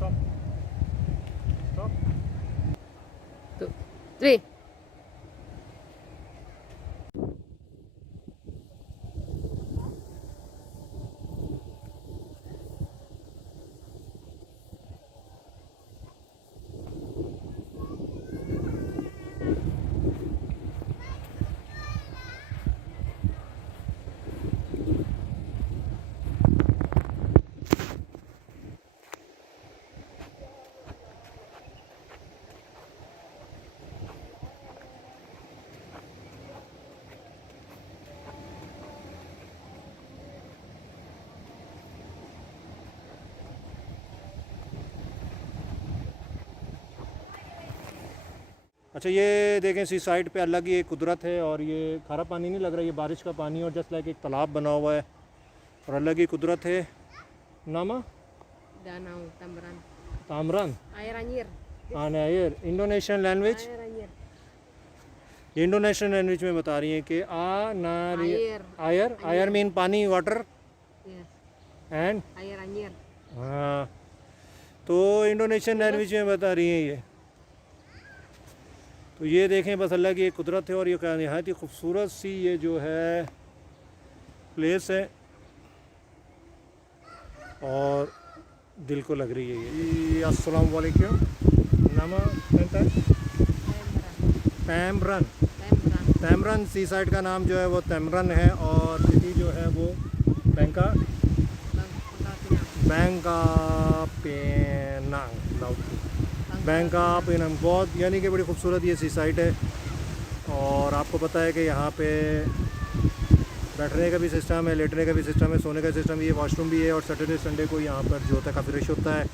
stop. Stop. 2, 3. अच्छा, ये देखें सी साइड पे अलग ही एक कुदरत है, और ये खारा पानी नहीं लग रहा, ये बारिश का पानी और जस्ट लाइक एक तालाब बना हुआ है और अलग ही कुदरत है। नामा Danau Tamran. Tamran Air Anyer. Anyer Indonesian language. Air Anyer. ये इंडोनेशियन लैंग्वेज में बता रही है कि Air. आयर आयर मीन पानी, water Yes. And Air Anyer. हाँ, तो इंडोनेशियन लैंग्वेज में बता रही है ये। तो ये देखें, बस अल्लाह की एक कुदरत है, और ये क्या नहायत ही खूबसूरत सी ये जो है प्लेस है, और दिल को लग रही है ये। अस्सलाम वालेकुम। नामा तैमरन। Tamran. तैमरन सी साइड का नाम जो है वो तैमरन है, और सिटी जो है वो बैंका पेनांग। बैंका पेनांग बहुत यानी कि बड़ी खूबसूरत ये सी साइट है। और आपको पता है कि यहाँ पे बैठने का भी सिस्टम है, लेटने का भी सिस्टम है, सोने का सिस्टम, ये वॉशरूम भी है। और सैटरडे संडे को यहाँ पर जो होता है काफ़ी रश होता है,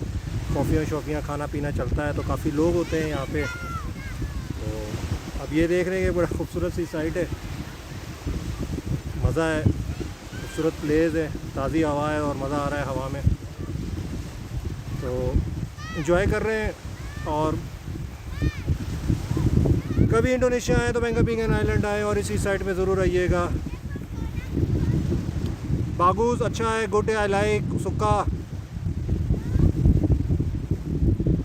कॉफ़ियाँ शॉफ़ियाँ खाना पीना चलता है, तो काफ़ी लोग होते हैं यहाँ पे। तो अब ये देख रहे हैं कि बड़ा खूबसूरत सी साइट है, मज़ा है, खूबसूरत प्लेस है, ताज़ी हवा है और मज़ा आ रहा है हवा में, तो इंजॉय कर रहे हैं। और कभी इंडोनेशिया आए तो बैंका आइलैंड आए और इसी साइड में ज़रूर आइएगा। बागूस अच्छा है, गुड आई लाइक सुक्का,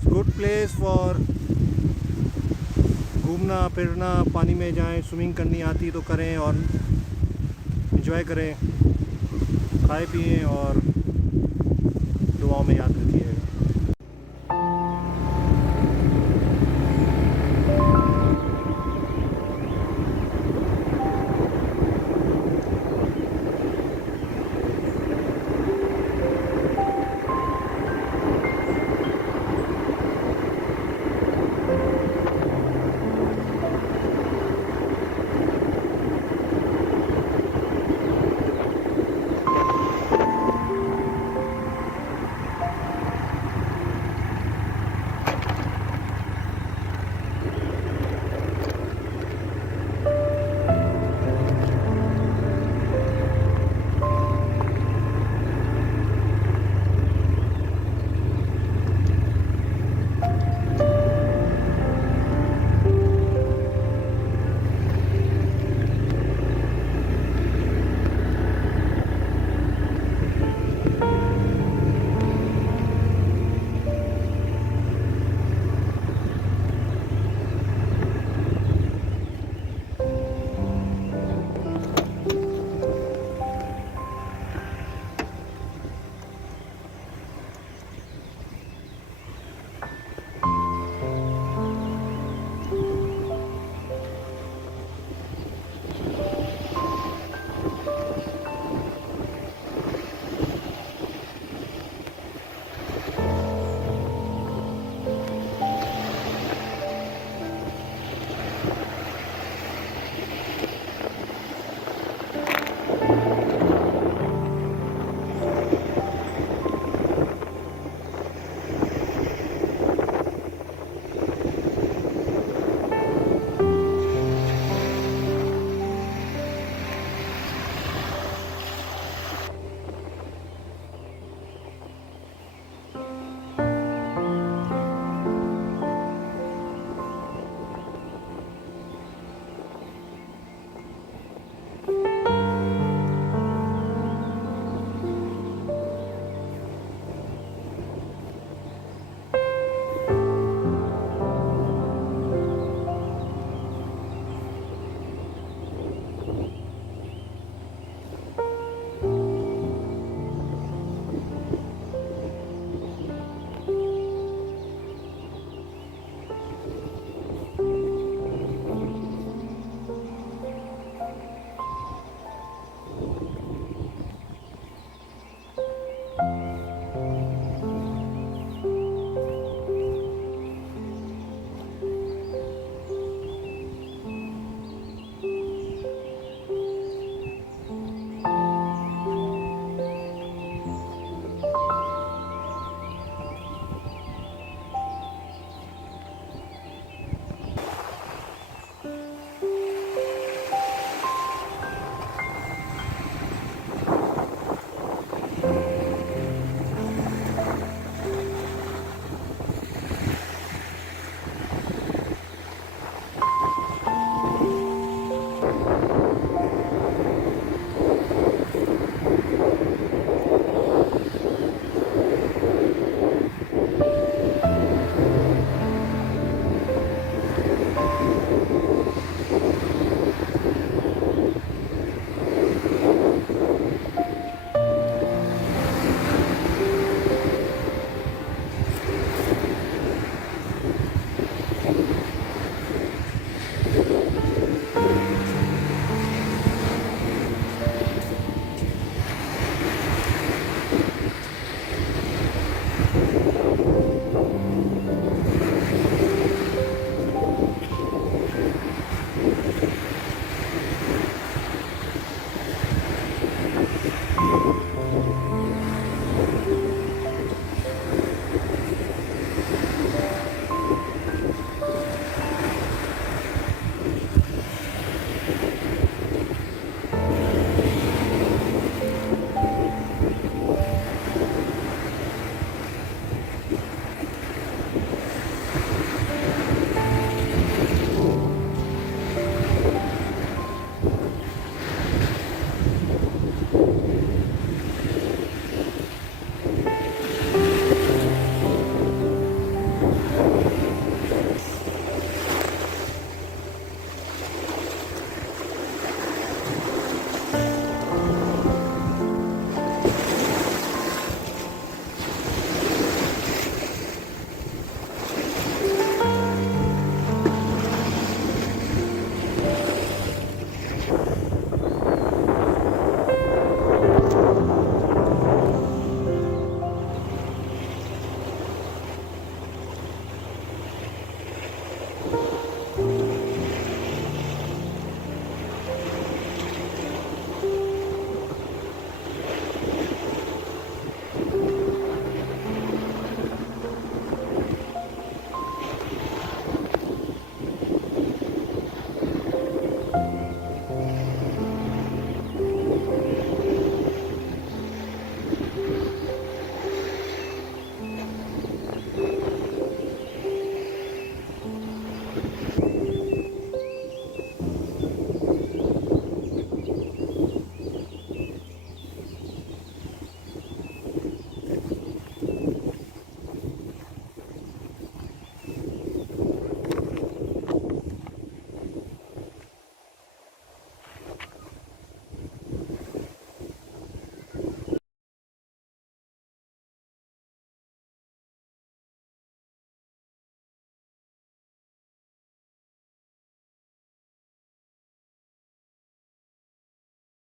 गुड प्लेस फॉर घूमना फिरना, पानी में जाएं, स्विमिंग करनी आती तो करें और एंजॉय करें, खाएं पिएं और